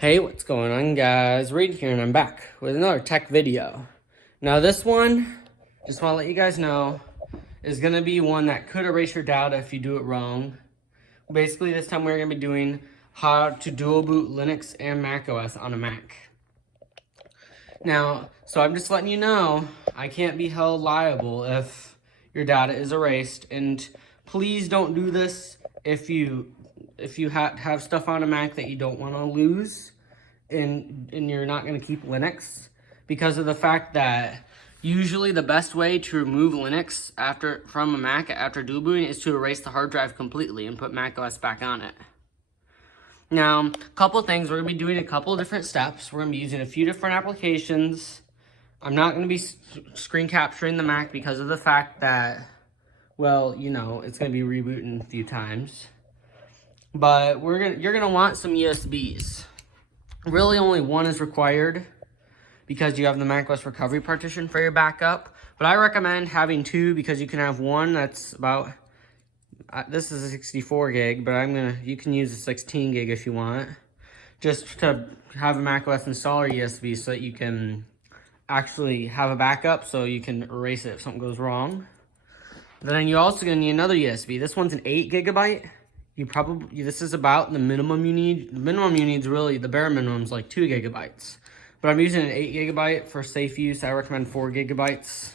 Hey, what's going on, guys? Reed here, and I'm back with another tech video. Now this one, just want to let you guys know, is going to be one that could erase your data if you do it wrong. Basically, this time we're going to be doing how to dual boot Linux and macOS on a Mac. Now, so I'm just letting you know, I can't be held liable if your data is erased, and please don't do this if you have stuff on a Mac that you don't want to lose, and you're not going to keep Linux, because of the fact that usually the best way to remove Linux from a Mac after dual booting is to erase the hard drive completely and put macOS back on it. Now, a couple things, we're going to be doing a couple of different steps. We're going to be using a few different applications. I'm not going to be screen capturing the Mac because of the fact that, well, you know, it's going to be rebooting a few times. But you're going to want some USBs. Really only one is required because you have the macOS recovery partition for your backup. But I recommend having two because you can have one that's about, this is a 64 gig, but you can use a 16 gig if you want. Just to have a macOS installer USB so that you can actually have a backup so you can erase it if something goes wrong. Then you're also gonna need another USB. This one's an 8 gigabyte. This is about the minimum you need. The minimum you need is really, the bare minimum is like 2 gigabytes. But I'm using an 8 gigabyte for safe use. I recommend 4 gigabytes.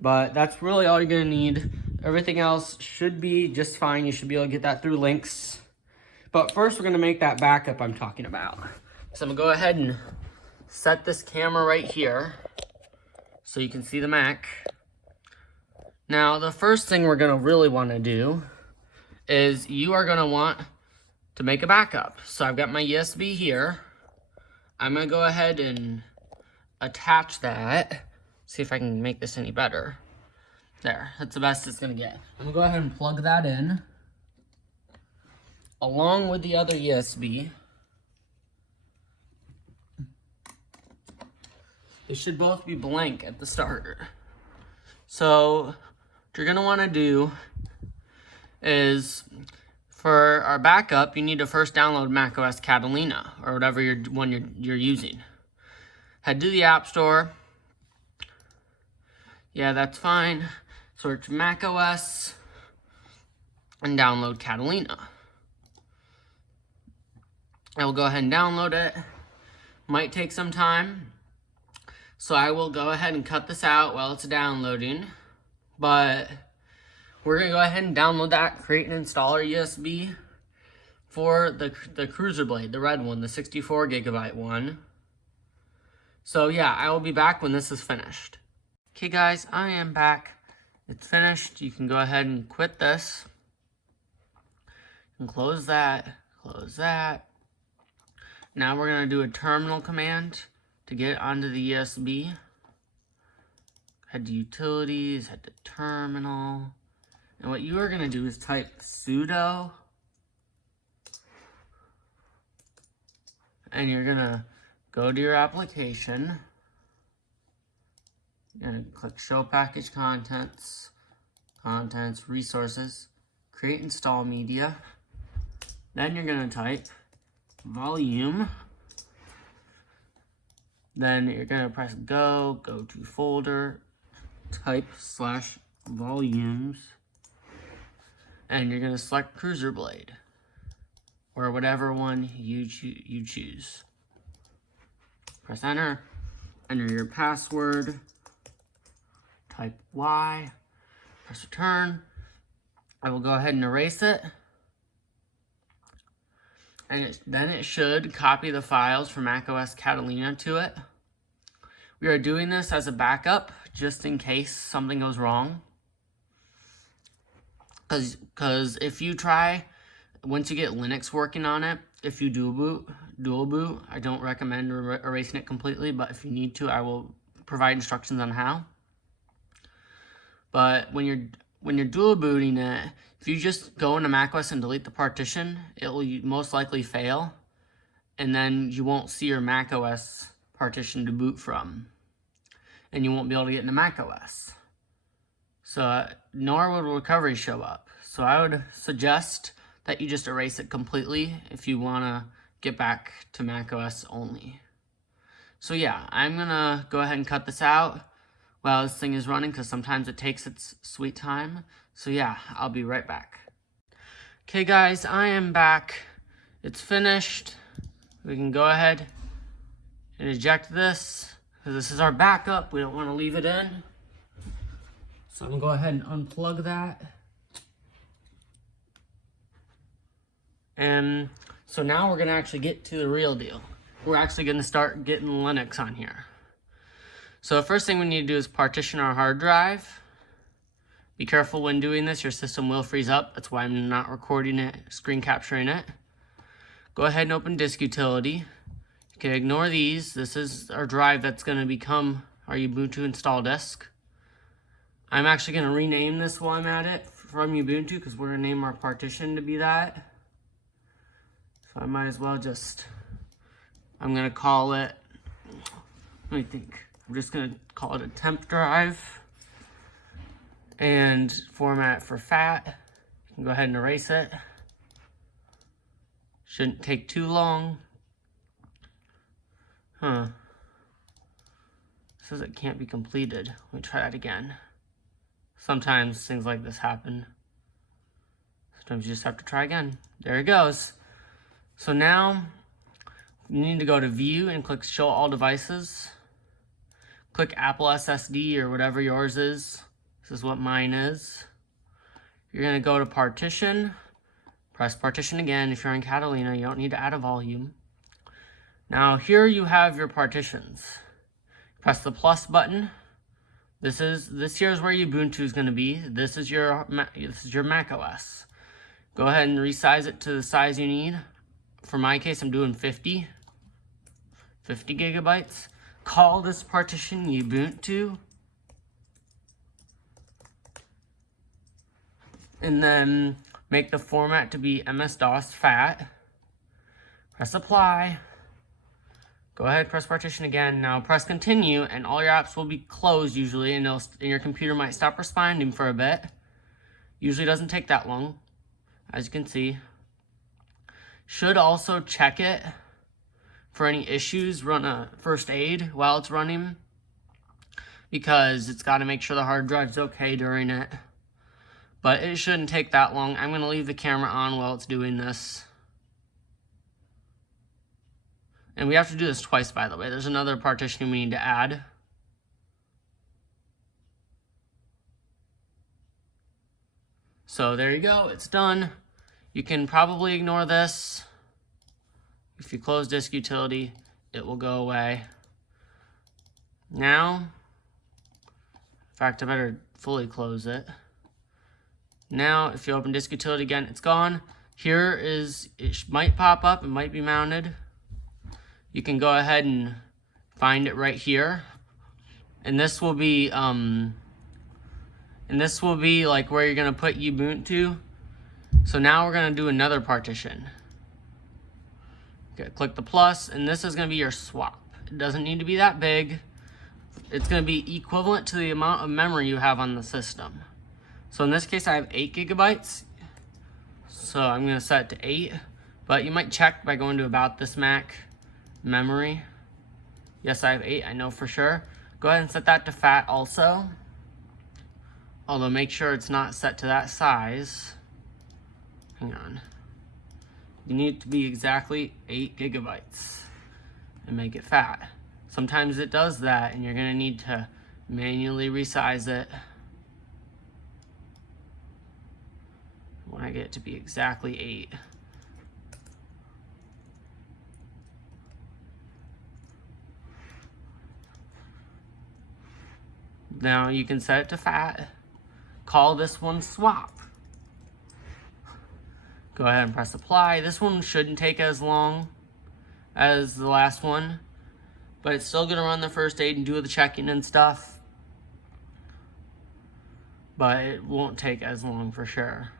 But that's really all you're gonna need. Everything else should be just fine. You should be able to get that through links. But first we're gonna make that backup I'm talking about. So I'm gonna go ahead and set this camera right here so you can see the Mac. Now the first thing we're gonna really wanna do is you are gonna want to make a backup. So I've got my USB here. I'm gonna go ahead and attach that. See if I can make this any better. There, that's the best it's gonna get. I'm gonna go ahead and plug that in along with the other USB. They should both be blank at the start. So what you're gonna wanna do is, for our backup, you need to first download macOS Catalina or whatever you're using. Head to the App Store. Yeah, that's fine. Search macOS and download Catalina. I will go ahead and download it. Might take some time, so I will go ahead and cut this out while it's downloading. But we're gonna go ahead and download that, create an installer USB for the Cruiser Blade, the red one, the 64 gigabyte one. So yeah, I will be back when this is finished. Okay guys, I am back. It's finished. You can go ahead and quit this. And close that, close that. Now we're gonna do a terminal command to get onto the USB. Head to utilities, head to terminal. And what you are going to do is type sudo, and you're going to go to your application, you're going to click show package contents, resources, create install media, then you're going to type volume, then you're going to press go to folder, type /volumes, and you're going to select Cruiser Blade, or whatever one you choose. Press enter, enter your password, type Y, press return. I will go ahead and erase it, and then it should copy the files from macOS Catalina to it. We are doing this as a backup, just in case something goes wrong. Because if you try, once you get Linux working on it, if you dual boot, I don't recommend erasing it completely, but if you need to, I will provide instructions on how. But when you're dual booting it, if you just go into macOS and delete the partition, it will most likely fail, and then you won't see your macOS partition to boot from, and you won't be able to get into macOS. So nor will recovery show up. So I would suggest that you just erase it completely if you want to get back to macOS only. So yeah, I'm gonna go ahead and cut this out while this thing is running, because sometimes it takes its sweet time. So yeah, I'll be right back. Okay guys, I am back. It's finished. We can go ahead and eject this, because this is our backup. We don't want to leave it in. So I'm gonna go ahead and unplug that. And so now we're gonna actually get to the real deal. We're actually gonna start getting Linux on here. So the first thing we need to do is partition our hard drive. Be careful when doing this, your system will freeze up. That's why I'm not recording it, screen capturing it. Go ahead and open disk utility. You can ignore these. This is our drive that's gonna become our Ubuntu install disk. I'm actually gonna rename this while I'm at it from Ubuntu, because we're gonna name our partition to be that. So I might as well just, I'm gonna call it, let me think. I'm just gonna call it a temp drive and format for FAT. You can go ahead and erase it. Shouldn't take too long. It says it can't be completed. Let me try that again. Sometimes things like this happen. Sometimes you just have to try again. There it goes. So now you need to go to View and click Show All Devices. Click Apple SSD or whatever yours is. This is what mine is. You're going to go to Partition. Press Partition again. If you're in Catalina, you don't need to add a volume. Now here you have your partitions. Press the plus button. This here is where Ubuntu is going to be. This is your macOS. Go ahead and resize it to the size you need. For my case, I'm doing 50 gigabytes. Call this partition Ubuntu. And then make the format to be MS-DOS FAT. Press apply. Go ahead, press partition again. Now press continue, and all your apps will be closed usually, and your computer might stop responding for a bit. Usually doesn't take that long, as you can see. Should also check it for any issues. Run a first aid while it's running, because it's got to make sure the hard drive's okay during it. But it shouldn't take that long. I'm going to leave the camera on while it's doing this. And we have to do this twice, by the way. There's another partition we need to add. So there you go, it's done. You can probably ignore this. If you close disk utility, it will go away. Now, in fact, I better fully close it. Now, if you open disk utility again, it's gone. Here is, it might pop up, it might be mounted. You can go ahead and find it right here. And this will be like where you're gonna put Ubuntu. So now we're gonna do another partition. Okay, click the plus, and this is gonna be your swap. It doesn't need to be that big. It's gonna be equivalent to the amount of memory you have on the system. So in this case, I have 8 gigabytes. So I'm gonna set it to 8, but you might check by going to About This Mac memory. Yes, I have 8, I know for sure. Go ahead and set that to FAT also. Although make sure it's not set to that size. Hang on. You need it to be exactly 8 gigabytes and make it FAT. Sometimes it does that, and you're gonna need to manually resize it. When I get it to be exactly 8. Now you can set it to FAT. Call this one swap. Go ahead and press apply. This one shouldn't take as long as the last one, but it's still gonna run the first aid and do the checking and stuff. But it won't take as long for sure.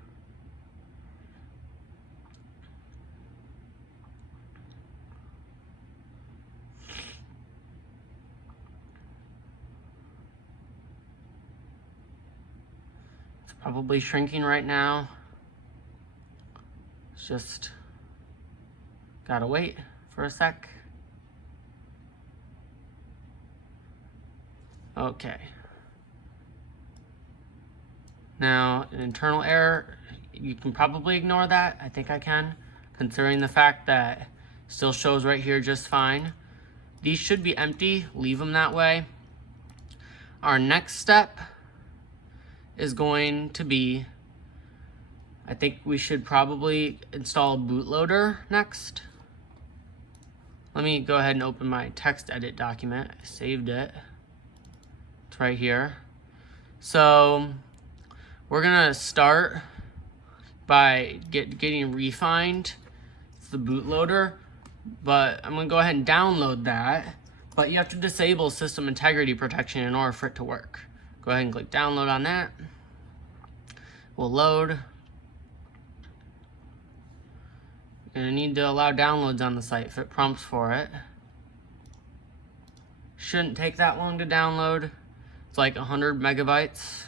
Probably shrinking right now. It's just Gotta wait for a sec. Okay. Now, an internal error, you can probably ignore that. I think I can, considering the fact that it still shows right here just fine. These should be empty. Leave them that way. Our next step is going to be, I think we should probably install a bootloader next. Let me go ahead and open my text edit document. I saved it. It's right here. So we're gonna start by getting refined. It's the bootloader, but I'm gonna go ahead and download that. But you have to disable system integrity protection in order for it to work. Go ahead and click download on that. We'll load. You're gonna need to allow downloads on the site if it prompts for it. Shouldn't take that long to download. It's like 100 megabytes.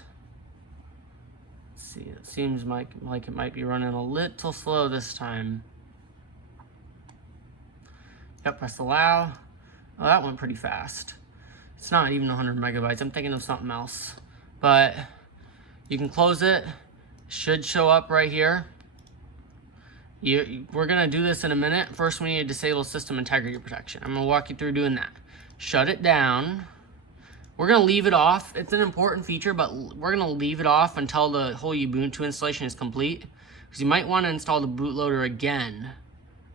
Let's see, it seems like it might be running a little slow this time. Yep, press allow. Oh, that went pretty fast. It's not even 100 megabytes. I'm thinking of something else. But you can close it. Should show up right here. We're gonna do this in a minute. First, we need to disable system integrity protection. I'm gonna walk you through doing that. Shut it down. We're gonna leave it off. It's an important feature, but we're gonna leave it off until the whole Ubuntu installation is complete. Because you might wanna install the bootloader again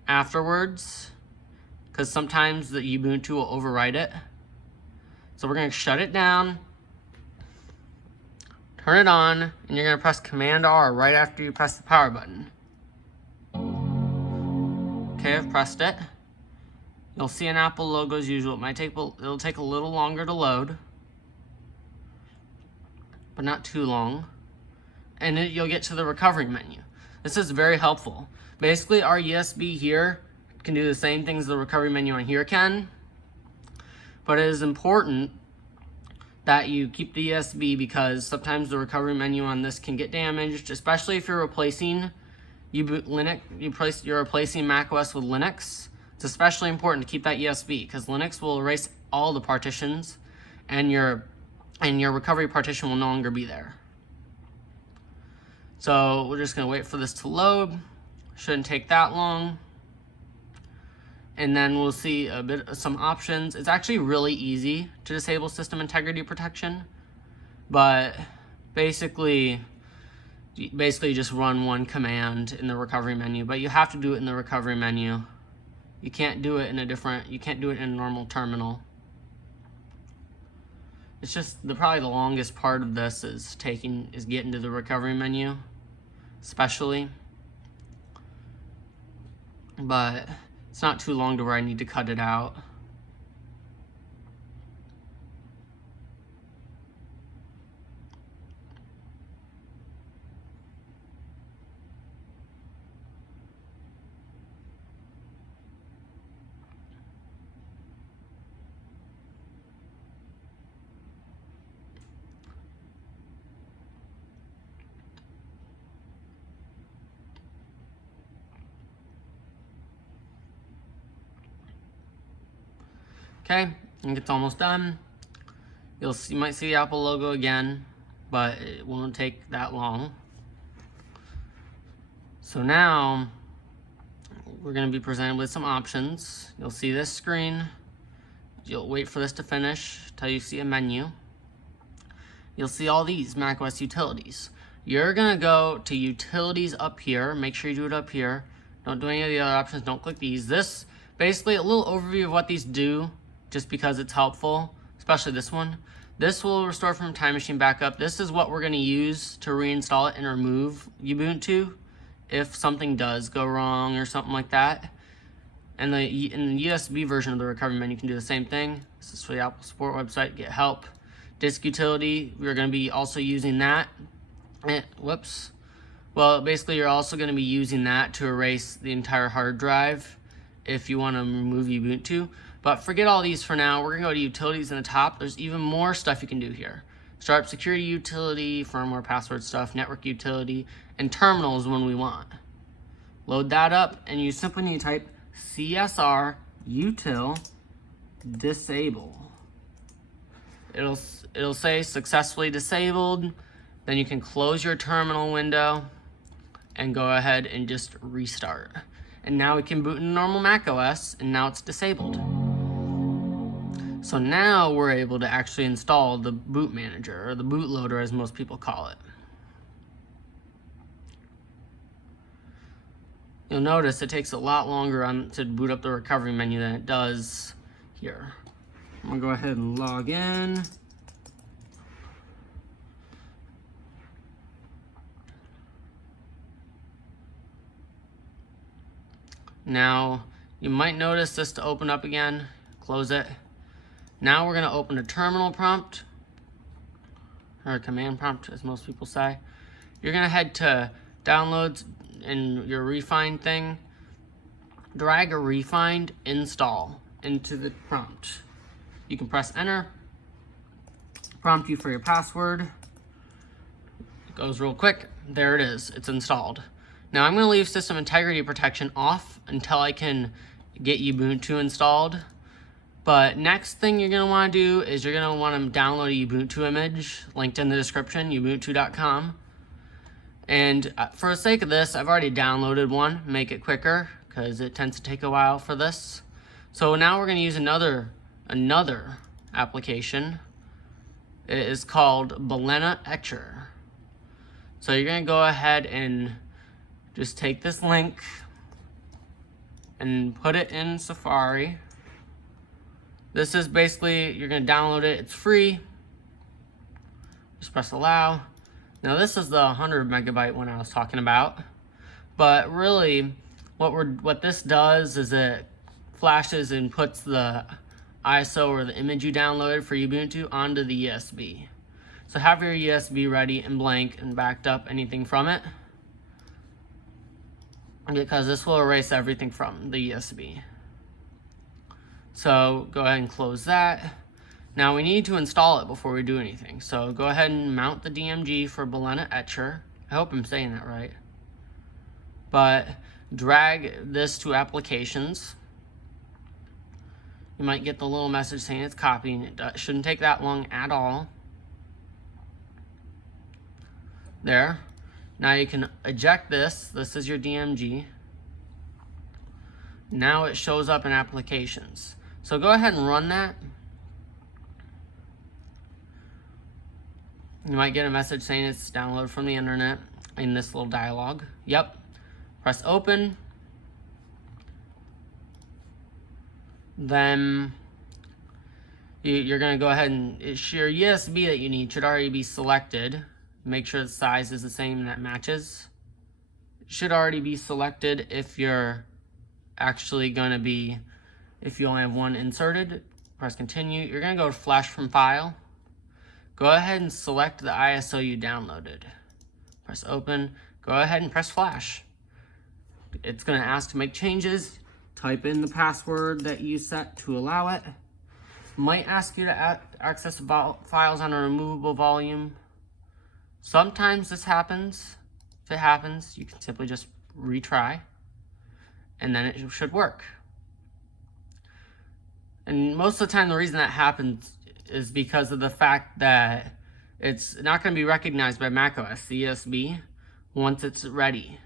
afterwards, because sometimes the Ubuntu will override it. So we're gonna shut it down, turn it on, and you're gonna press Command R right after you press the power button. Okay, I've pressed it. You'll see an Apple logo as usual. It'll take a little longer to load, but not too long. And you'll get to the recovery menu. This is very helpful. Basically, our USB here can do the same things the recovery menu on here can, but it is important that you keep the USB because sometimes the recovery menu on this can get damaged, especially if you're replacing you're replacing macOS with Linux. It's especially important to keep that USB because Linux will erase all the partitions, and your recovery partition will no longer be there. So we're just gonna wait for this to load. Shouldn't take that long. And then we'll see some options. It's actually really easy to disable system integrity protection, but basically just run one command in the recovery menu, but you have to do it in the recovery menu. You can't do it in a normal terminal. It's just probably the longest part of this is getting to the recovery menu, especially. But it's not too long to where I need to cut it out. Okay, I think it's almost done. You might see the Apple logo again, but it won't take that long. So now we're going to be presented with some options. You'll see this screen. You'll wait for this to finish until you see a menu. You'll see all these macOS utilities. You're going to go to utilities up here. Make sure you do it up here. Don't do any of the other options. Don't click these. This, basically a little overview of what these do, just because it's helpful, especially this one. This will restore from Time Machine backup. This is what we're going to use to reinstall it and remove Ubuntu if something does go wrong or something like that. And in the USB version of the recovery menu, you can do the same thing. This is for the Apple support website, get help. Disk utility, we're going to be also using that. Whoops. Well, basically you're also going to be using that to erase the entire hard drive if you want to remove Ubuntu. But forget all these for now. We're going to go to utilities in the top. There's even more stuff you can do here. Startup security utility, firmware password stuff, network utility, and terminals when we want. Load that up, and you simply need to type CSR util disable. It'll say successfully disabled. Then you can close your terminal window and go ahead and just restart. And now we can boot in normal macOS, and now it's disabled. So now we're able to actually install the boot manager, or the bootloader as most people call it. You'll notice it takes a lot longer to boot up the recovery menu than it does here. I'm gonna go ahead and log in. Now, you might notice this to open up again. Close it. Now we're gonna open a terminal prompt, or a command prompt, as most people say. You're gonna head to downloads in your refined thing. Drag a refined install into the prompt. You can press enter, prompt you for your password. It goes real quick. There it is, it's installed. Now I'm gonna leave system integrity protection off until I can get Ubuntu installed. But next thing you're gonna wanna do is you're gonna wanna download a Ubuntu image, linked in the description, ubuntu.com. And for the sake of this, I've already downloaded one, make it quicker, because it tends to take a while for this. So now we're gonna use another application. It is called Balena Etcher. So you're gonna go ahead and just take this link and put it in Safari. This is basically, you're gonna download it, it's free. Just press allow. Now this is the 100 megabyte one I was talking about. But really, what this does is it flashes and puts the ISO or the image you downloaded for Ubuntu onto the USB. So have your USB ready and blank and backed up anything from it, because this will erase everything from the USB. So go ahead and close that. Now we need to install it before we do anything. So go ahead and mount the DMG for Balena Etcher. I hope I'm saying that right. But drag this to applications. You might get the little message saying it's copying. It shouldn't take that long at all. There. Now you can eject this. This is your DMG. Now it shows up in applications. So go ahead and run that. You might get a message saying it's downloaded from the internet in this little dialog. Yep. Press open. Then you're going to go ahead and your USB that you need should already be selected. Make sure the size is the same and that matches. It should already be selected if you're actually going to be, if you only have one inserted. Press continue. You're going to go to flash from file. Go ahead and select the ISO you downloaded. Press open. Go ahead and press flash. It's going to ask to make changes. Type in the password that you set to allow it. Might ask you to access files on a removable volume. Sometimes this happens. If it happens, you can simply just retry, and then it should work. And most of the time, the reason that happens is because of the fact that it's not going to be recognized by macOS, the USB, once it's ready.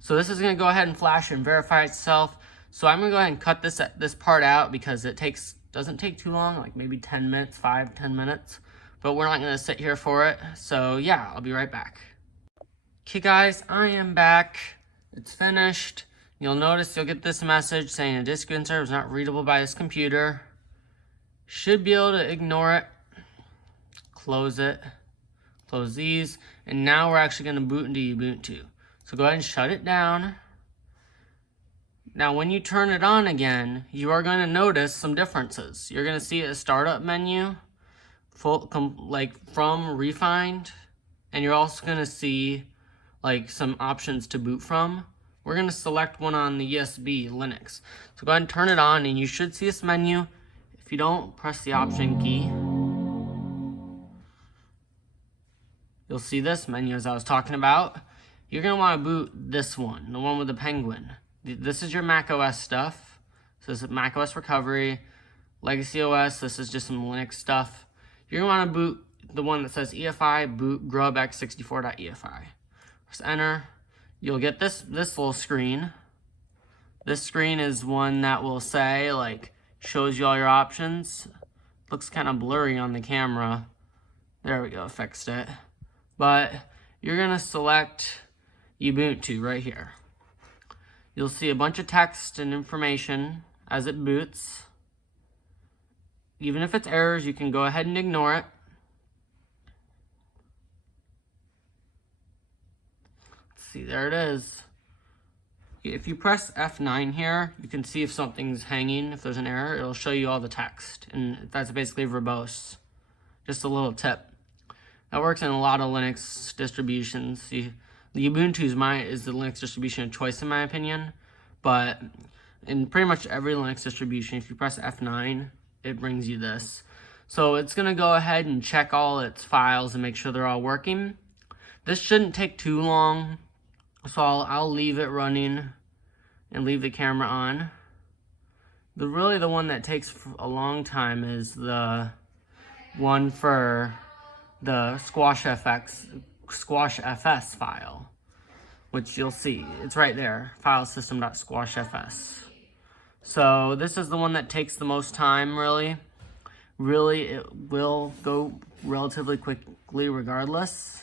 So this is going to go ahead and flash and verify itself. So I'm going to go ahead and cut this part out because it doesn't take too long, like maybe 10 minutes, 5-10 minutes. But we're not going to sit here for it. So yeah, I'll be right back. Okay guys, I am back. It's finished. You'll notice you'll get this message saying a disk insert is not readable by this computer. Should be able to ignore it. Close it. Close these. And now we're actually going to boot into Ubuntu. So go ahead and shut it down. Now when you turn it on again, you are going to notice some differences. You're going to see a startup menu from refined, and you're also going to see like some options to boot from. We're going to select one on the USB Linux. So go ahead and turn it on, and you should see this menu. If you don't, press the option key. You'll see this menu as I was talking about. You're going to want to boot this one, the one with the penguin. This is your macOS stuff. So this is macOS recovery, legacy OS. This is just some Linux stuff. You're gonna want to boot the one that says EFI boot grubx64.efi. Press enter. You'll get this little screen. This screen is one that will say, like, shows you all your options. Looks kind of blurry on the camera. There we go, fixed it. But you're gonna select Ubuntu right here. You'll see a bunch of text and information as it boots. Even if it's errors, you can go ahead and ignore it. Let's see, there it is. If you press F9 here, you can see if something's hanging. If there's an error, it'll show you all the text. And that's basically verbose. Just a little tip. That works in a lot of Linux distributions. The Ubuntu is the Linux distribution of choice in my opinion. But in pretty much every Linux distribution, if you press F9, it brings you this. So it's going to go ahead and check all its files and make sure they're all working. This shouldn't take too long. So I'll leave it running and leave the camera on. Really the one that takes a long time is the one for the squash fs file, which you'll see. It's right there, filesystem.squashfs. So this is the one that takes the most time, really. Really, it will go relatively quickly regardless.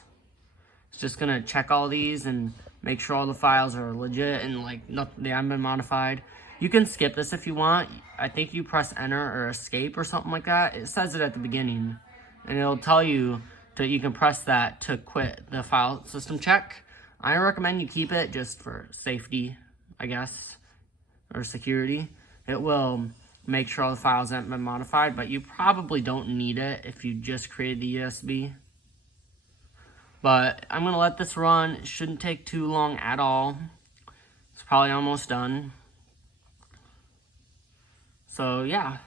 It's just gonna check all these and make sure all the files are legit and like they haven't been modified. You can skip this if you want. I think you press enter or escape or something like that. It says it at the beginning, and it'll tell you that you can press that to quit the file system check. I recommend you keep it just for safety, I guess, or security. It will make sure all the files haven't been modified, but you probably don't need it if you just created the USB. But I'm going to let this run. It shouldn't take too long at all. It's probably almost done. So yeah.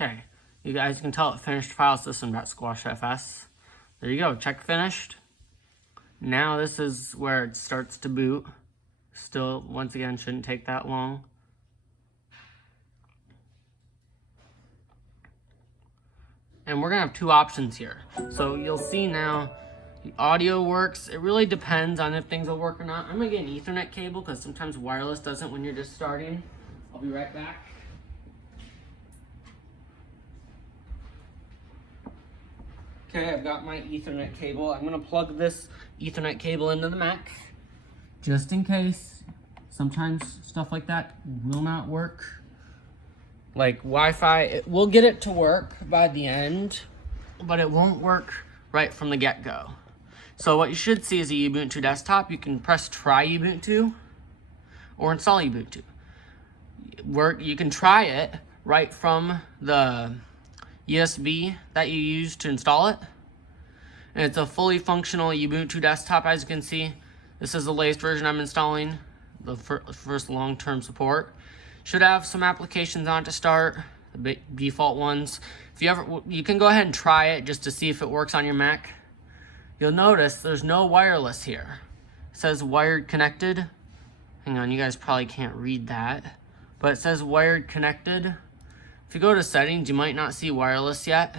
Okay, you guys can tell it finished file system.squashfs. There you go, check finished. Now this is where it starts to boot. Still, once again, shouldn't take that long. And we're gonna have two options here. So you'll see now, the audio works. It really depends on if things will work or not. I'm gonna get an Ethernet cable because sometimes wireless doesn't when you're just starting. I'll be right back. Okay, I've got my Ethernet cable. I'm gonna plug this Ethernet cable into the Mac, just in case. Sometimes stuff like that will not work. Like Wi-Fi, we'll get it to work by the end, but it won't work right from the get-go. So what you should see is a Ubuntu desktop. You can press try Ubuntu or install Ubuntu. You can try it right from the USB that you use to install it. And it's a fully functional Ubuntu desktop, as you can see. This is the latest version I'm installing, the first long-term support. Should have some applications on it to start, the default ones. You can go ahead and try it just to see if it works on your Mac. You'll notice there's no wireless here. It says wired connected. Hang on, you guys probably can't read that, but it says wired connected. If you go to settings, you might not see wireless yet.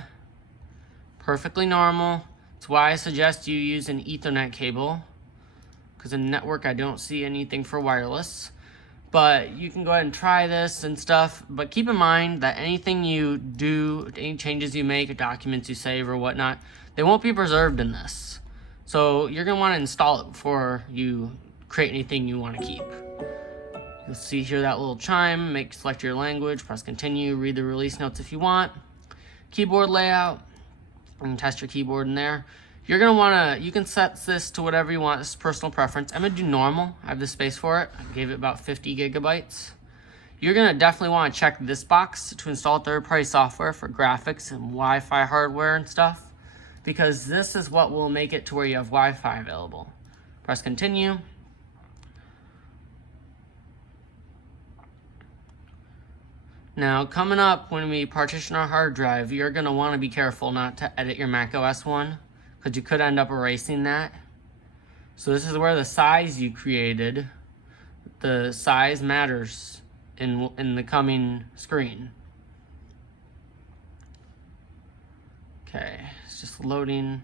Perfectly normal. That's why I suggest you use an Ethernet cable, because in network I don't see anything for wireless. But you can go ahead and try this and stuff, but keep in mind that anything you do, any changes you make, or documents you save or whatnot, they won't be preserved in this. So you're gonna wanna install it before you create anything you wanna keep. You'll see here that little chime, select your language, press continue, read the release notes if you want. Keyboard layout, you can test your keyboard in there. You're gonna wanna, you can set this to whatever you want. This is personal preference. I'm gonna do normal. I have the space for it. I gave it about 50 gigabytes. You're gonna definitely wanna check this box to install third-party software for graphics and Wi-Fi hardware and stuff, because this is what will make it to where you have Wi-Fi available. Press continue. Now, coming up when we partition our hard drive, you're gonna wanna be careful not to edit your macOS one, because you could end up erasing that. So this is where the size you created, the size matters in the coming screen. Okay, it's just loading.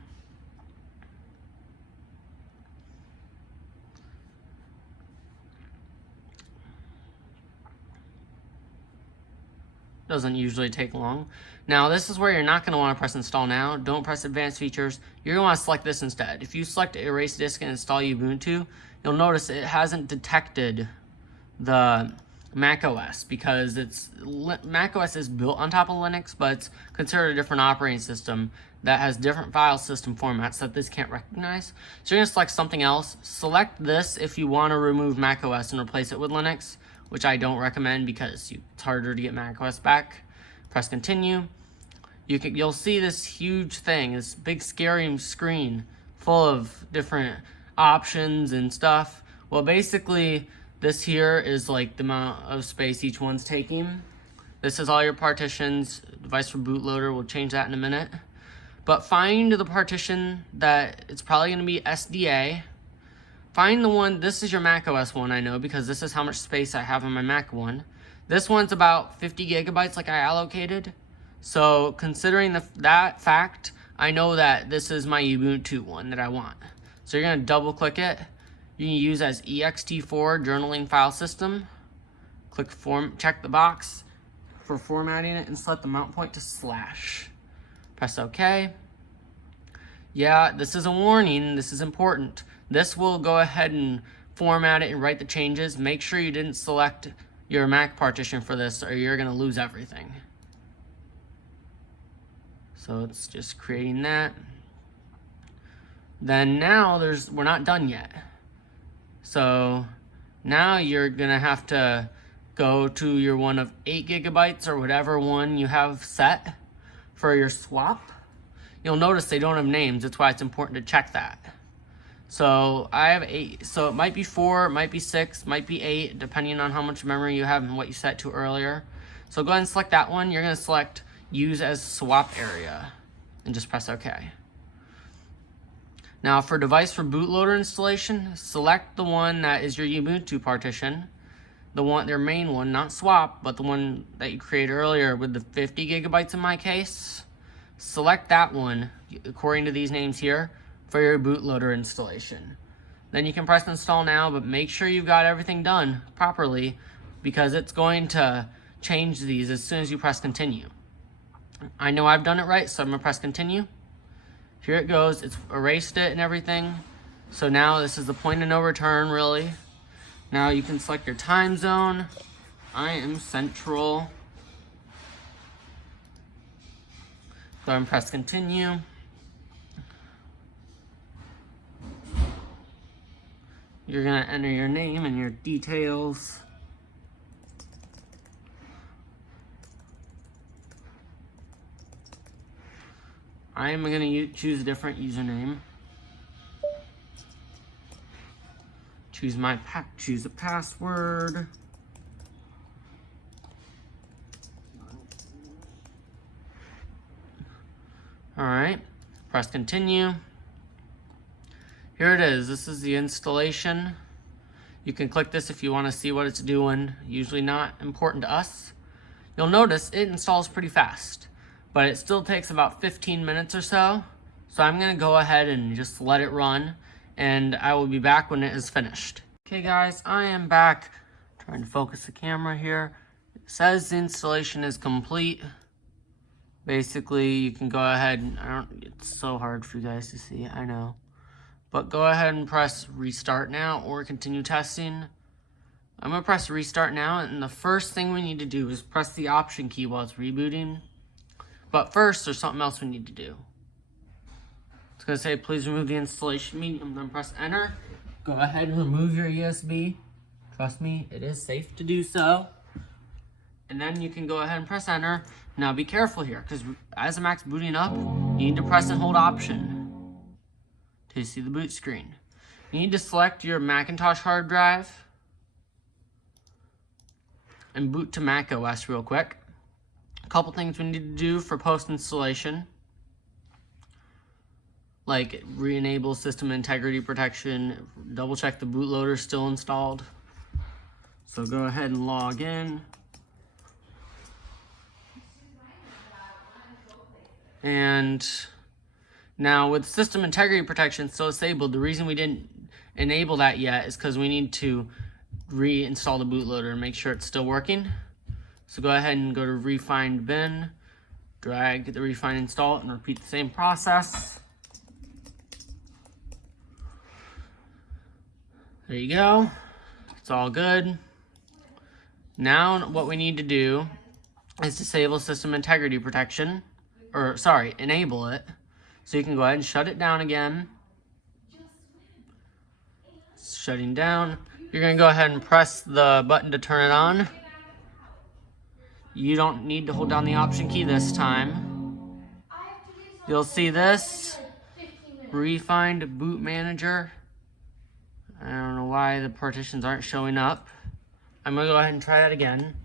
Doesn't usually take long. Now this is where you're not going to want to press install now. Don't press advanced features. You're going to want to select this instead. If you select erase disk and install Ubuntu, you'll notice it hasn't detected the macOS, because macOS is built on top of Linux, but it's considered a different operating system that has different file system formats that this can't recognize. So you're going to select something else. Select this if you want to remove macOS and replace it with Linux, which I don't recommend because it's harder to get macOS back. Press continue. You'll see this huge thing, this big scary screen full of different options and stuff. Well, basically, this here is like the amount of space each one's taking. This is all your partitions. Device for bootloader, we'll change that in a minute. But find the partition that it's probably going to be SDA. Find the one, this is your macOS one, I know, because this is how much space I have on my Mac one. This one's about 50 gigabytes like I allocated. So considering that fact, I know that this is my Ubuntu one that I want. So you're going to double click it. You can use as ext4 journaling file system. Click check the box for formatting it and set the mount point to /. Press OK. Yeah, this is a warning. This is important. This will go ahead and format it and write the changes. Make sure you didn't select your Mac partition for this, or you're going to lose everything. So it's just creating that. Then now we're not done yet. So now you're going to have to go to your one of 8 gigabytes or whatever one you have set for your swap. You'll notice they don't have names. That's why it's important to check that. So I have 8, so it might be 4, it might be 6, might be 8, depending on how much memory you have and what you set to earlier. So go ahead and select that one. You're going to select use as swap area and just press OK. Now for device for bootloader installation, select the one that is your Ubuntu partition, their main one, not swap, but the one that you created earlier with the 50 gigabytes in my case. Select that one according to these names here for your bootloader installation. Then you can press install now, but make sure you've got everything done properly, because it's going to change these as soon as you press continue. I know I've done it right, so I'm going to press continue. Here it goes. It's erased it and everything. So now this is the point of no return, really. Now you can select your time zone. I am Central. Go ahead and press continue. You're going to enter your name and your details. I am going to choose a different username. Choose a password. All right, press continue. Here it is. This is the installation. You can click this if you want to see what it's doing. Usually not important to us. You'll notice it installs pretty fast, but it still takes about 15 minutes or so. So I'm going to go ahead and just let it run, and I will be back when it is finished. Okay guys, I am back. Trying to focus the camera here. It says the installation is complete. Basically, you can go ahead and, it's so hard for you guys to see, I know. But go ahead and press restart now or continue testing. I'm going to press restart now, and the first thing we need to do is press the option key while it's rebooting. But first, there's something else we need to do. It's going to say, please remove the installation medium, then press enter. Go ahead and remove your USB. Trust me, it is safe to do so. And then you can go ahead and press enter. Now be careful here, because as the Mac's booting up, you need to press and hold Option to see the boot screen. You need to select your Macintosh hard drive and boot to macOS real quick. A couple things we need to do for post-installation, like re-enable system integrity protection, double check the bootloader is still installed. So go ahead and log in. And now with system integrity protection still disabled, the reason we didn't enable that yet is because we need to reinstall the bootloader and make sure it's still working. So go ahead and go to Refined Bin, drag the Refine install, and repeat the same process. There you go. It's all good. Now what we need to do is disable system integrity protection, or sorry, enable it. So you can go ahead and shut it down again. It's shutting down. You're going to go ahead and press the button to turn it on. You don't need to hold down the Option key this time. You'll see this, Refined Boot Manager. I don't know why the partitions aren't showing up. I'm going to go ahead and try that again.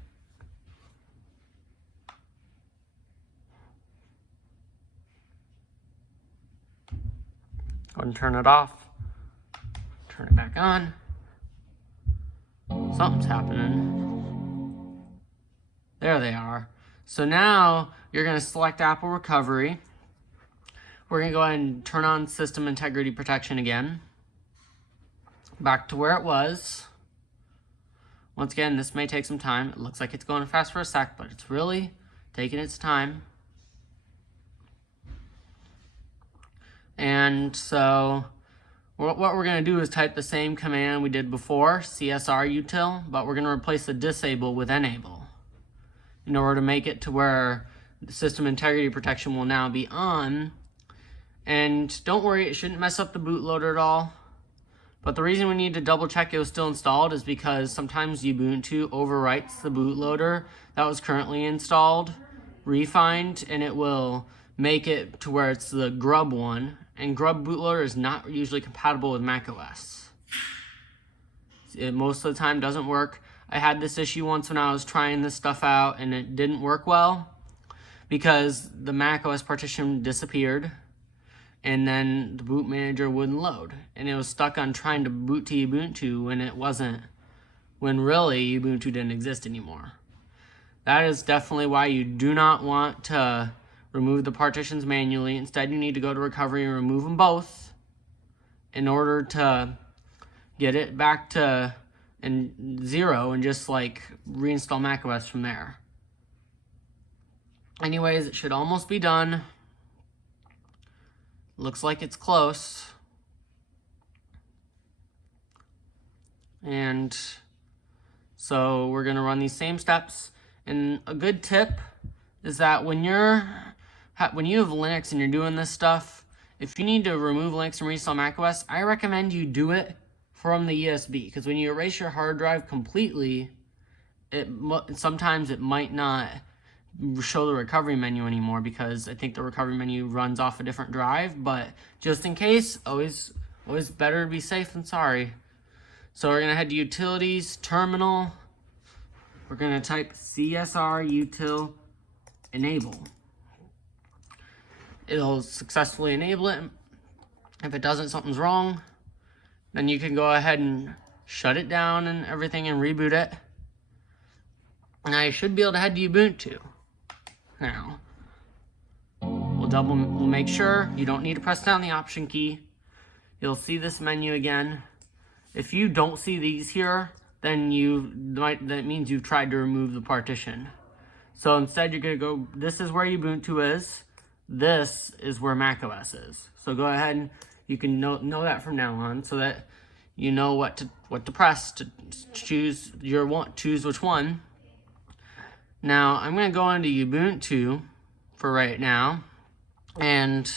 Go ahead and turn it off. Turn it back on. Something's happening. There they are. So now you're going to select Apple Recovery. We're going to go ahead and turn on System Integrity Protection again. Back to where it was. Once again, this may take some time. It looks like it's going fast for a sec, but it's really taking its time. And so what we're going to do is type the same command we did before, CSR util, but we're going to replace the disable with enable in order to make it to where the system integrity protection will now be on. And don't worry, it shouldn't mess up the bootloader at all. But the reason we need to double check it was still installed is because sometimes Ubuntu overwrites the bootloader that was currently installed, refined, and it will make it to where it's the grub one. And grub bootloader is not usually compatible with macOS. It most of the time doesn't work. I had this issue once when I was trying this stuff out and it didn't work well because the macOS partition disappeared and then the boot manager wouldn't load. And it was stuck on trying to boot to Ubuntu when it wasn't, when really Ubuntu didn't exist anymore. That is definitely why you do not want to remove the partitions manually. Instead, you need to go to recovery and remove them both in order to get it back to zero and just like reinstall macOS from there. Anyways, it should almost be done. Looks like it's close. And so we're going to run these same steps. And a good tip is that when you have Linux and you're doing this stuff, if you need to remove Linux and reinstall macOS, I recommend you do it from the USB, because when you erase your hard drive completely, sometimes it might not show the recovery menu anymore, because I think the recovery menu runs off a different drive. But just in case, always better to be safe than sorry. So we're gonna head to Utilities, Terminal. We're gonna type CSR util enable. It'll successfully enable it. If it doesn't, something's wrong. Then you can go ahead and shut it down and everything and reboot it. Now you should be able to head to Ubuntu. Now, we'll make sure you don't need to press down the Option key. You'll see this menu again. If you don't see these here, then that means you've tried to remove the partition. So instead you're gonna go, this is where Ubuntu is, this is where macOS is. So go ahead and you can know that from now on, so that you know what to press to choose choose which one. Now I'm gonna go into Ubuntu for right now and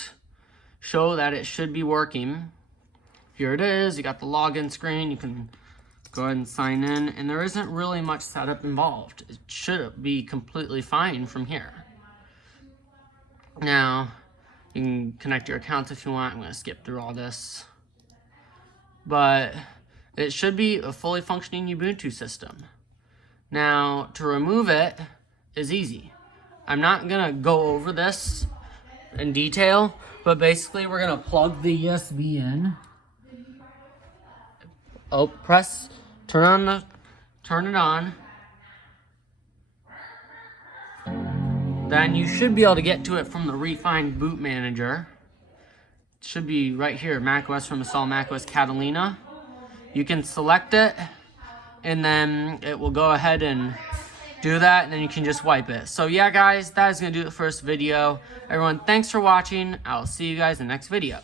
show that it should be working. Here it is. You got the login screen. You can go ahead and sign in, and there isn't really much setup involved. It should be completely fine from here. Now, you can connect your accounts if you want. I'm going to skip through all this. But it should be a fully functioning Ubuntu system. Now, to remove it is easy. I'm not going to go over this in detail, but basically we're going to plug the USB in. Oh, turn it on. Then you should be able to get to it from the refined boot manager. It should be right here, macOS from install macOS Catalina. You can select it, and then it will go ahead and do that, and then you can just wipe it. So yeah, guys, that is going to do it for this video. Everyone, thanks for watching. I'll see you guys in the next video.